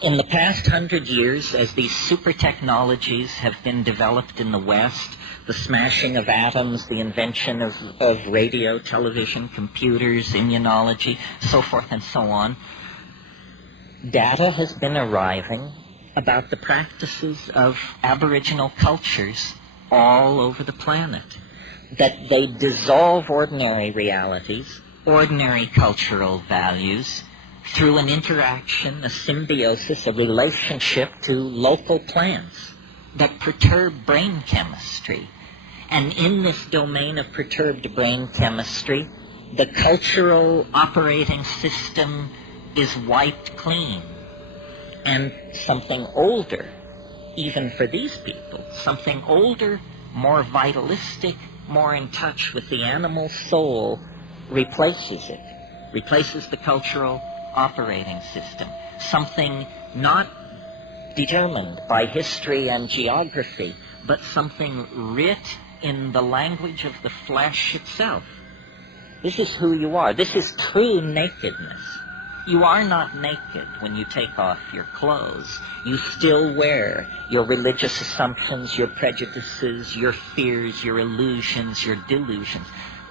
In the past 100 years, as these super technologies have been developed in the West, the smashing of atoms, the invention of radio, television, computers, immunology, so forth and so on, data has been arriving about the practices of Aboriginal cultures all over the planet, that they dissolve ordinary realities, ordinary cultural values, through an interaction, a symbiosis, a relationship to local plants that perturb brain chemistry. And in this domain of perturbed brain chemistry, the cultural operating system is wiped clean. And something older, even for these people, something older, more vitalistic, more in touch with the animal soul, replaces it, replaces the cultural operating system, something not determined by history and geography, but something writ in the language of the flesh itself. This is who you are. This is true nakedness. You are not naked when you take off your clothes. You still wear your religious assumptions, your prejudices, your fears, your illusions, your delusions.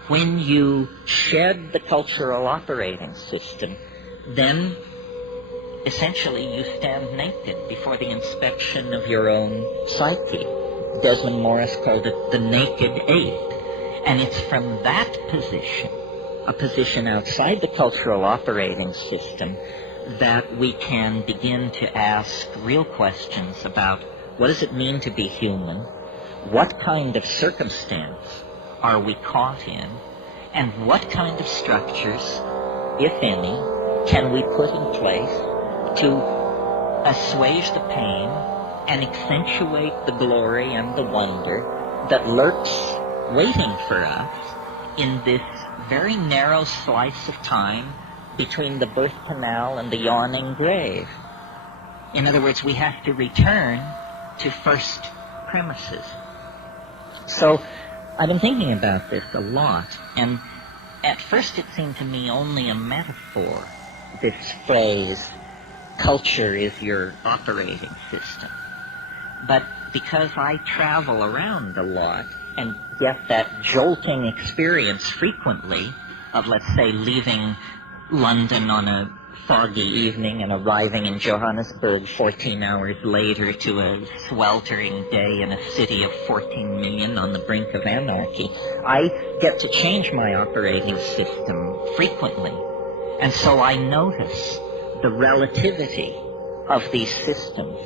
When you shed the cultural operating system, then essentially you stand naked before the inspection of your own psyche. Desmond Morris called it the naked ape. And it's from that position, a position outside the cultural operating system, that we can begin to ask real questions about what does it mean to be human, what kind of circumstance are we caught in, and what kind of structures, if any, can we put in place to assuage the pain and accentuate the glory and the wonder that lurks waiting for us in this very narrow slice of time between the birth canal and the yawning grave. In other words, we have to return to first premises. So I've been thinking about this a lot, and at first it seemed to me only a metaphor, this phrase, culture is your operating system. But because I travel around a lot and get that jolting experience frequently of, let's say, leaving London on a foggy evening and arriving in Johannesburg 14 hours later to a sweltering day in a city of 14 million on the brink of anarchy, I get to change my operating system frequently. And so I notice the relativity of these systems.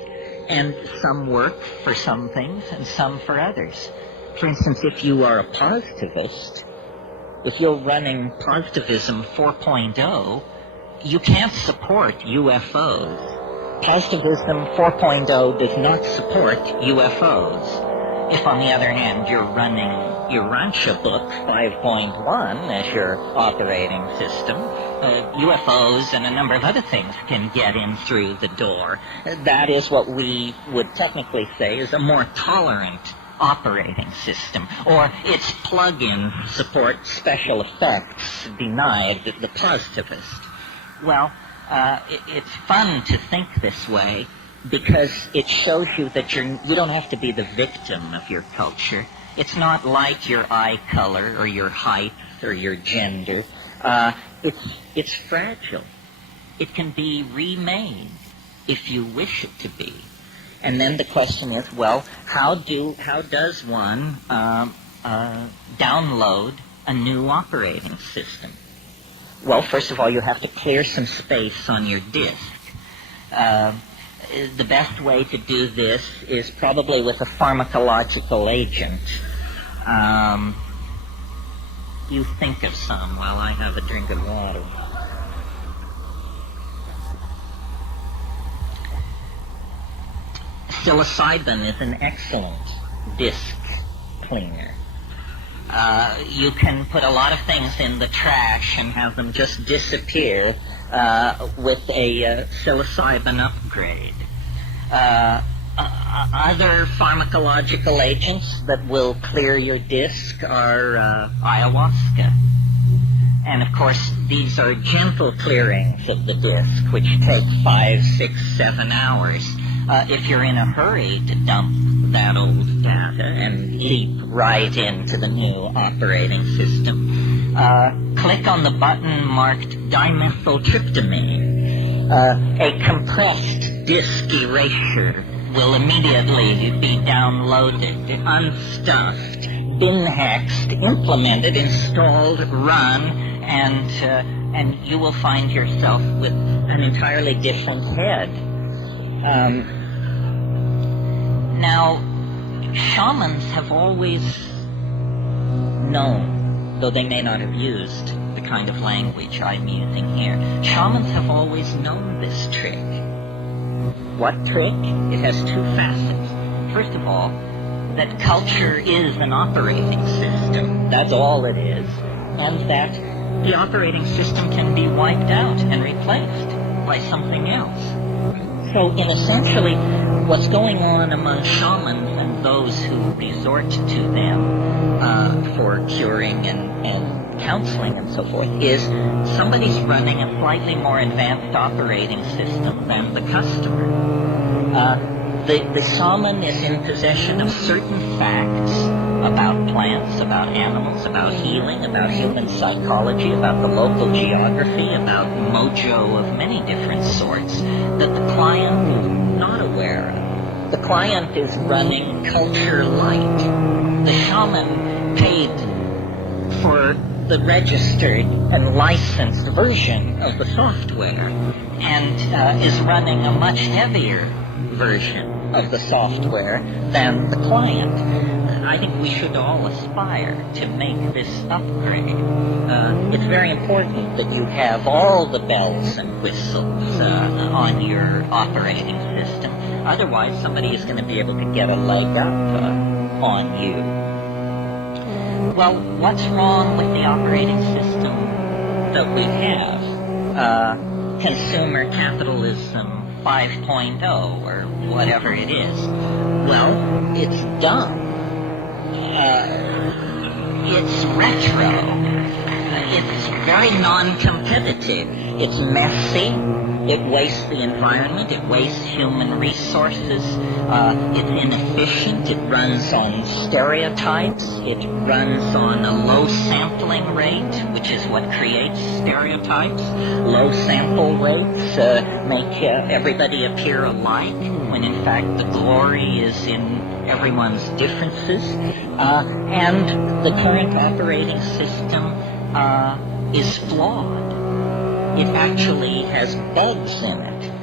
And some work for some things and some for others. For instance, if you are a positivist, if you're running Positivism 4.0, you can't support UFOs. Positivism 4.0 does not support UFOs. If, on the other hand, you're running your Rancha book 5.1 as your operating system, UFOs and a number of other things can get in through the door. That is what we would technically say is a more tolerant operating system, or its plug-in support special effects denied the positivist. Well, it's fun to think this way because it shows you that you don't have to be the victim of your culture. It's not like your eye color or your height or your gender. It's fragile. It can be remade if you wish it to be. And then the question is, well, how does one download a new operating system? Well, first of all, you have to clear some space on your disk. The best way to do this is probably with a pharmacological agent. You think of some while I have a drink of water. Psilocybin is an excellent disk cleaner. You can put a lot of things in the trash and have them just disappear with a psilocybin upgrade. Other pharmacological agents that will clear your disk are ayahuasca. And of course, these are gentle clearings of the disk, which take 5, 6, 7 hours. If you're in a hurry to dump that old data and leap right into the new operating system, click on the button marked dimethyltryptamine. A compressed disk erasure will immediately be downloaded, unstuffed, bin-hexed, implemented, installed, run, and you will find yourself with an entirely different head. Now, shamans have always known, though they may not have used the kind of language I'm using here, shamans have always known this trick. What trick? It has two facets. First of all, that culture is an operating system. That's all it is. And that the operating system can be wiped out and replaced by something else. So, in essentially, what's going on among shamans and those who resort to them for curing and counseling and so forth is somebody's running a slightly more advanced operating system than the customer. The shaman is in possession of certain facts about plants, about animals, about healing, about human psychology, about the local geography, about mojo of many different sorts that the client is not aware of. The client is running culture light. The shaman paid for the registered and licensed version of the software and is running a much heavier version of the software than the client. I think we should all aspire to make this upgrade. It's very important that you have all the bells and whistles on your operating system. Otherwise, somebody is going to be able to get a leg up on you. Well, what's wrong with the operating system that we have? Consumer capitalism 5.0 or whatever it is. Well, it's dumb. It's retro. It's very non-competitive. It's messy. It wastes the environment. It wastes human resources. It's inefficient. It runs on stereotypes. It runs on a low sampling rate, which is what creates stereotypes. Low sample rates make everybody appear alike, when in fact the glory is in everyone's differences. And the current operating system is flawed. It actually has bugs in it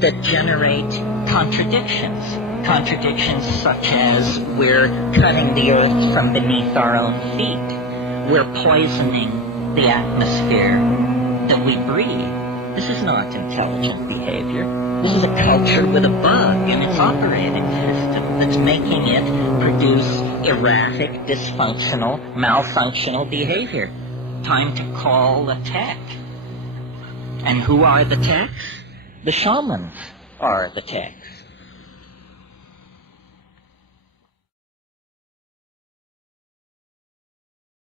that generate contradictions. Contradictions such as we're cutting the earth from beneath our own feet. We're poisoning the atmosphere that we breathe. This is not intelligent behavior. This is a culture with a bug in its operating system that's making it produce erratic, dysfunctional, malfunctional behavior. Time to call the tech. And who are the techs? The shamans are the techs.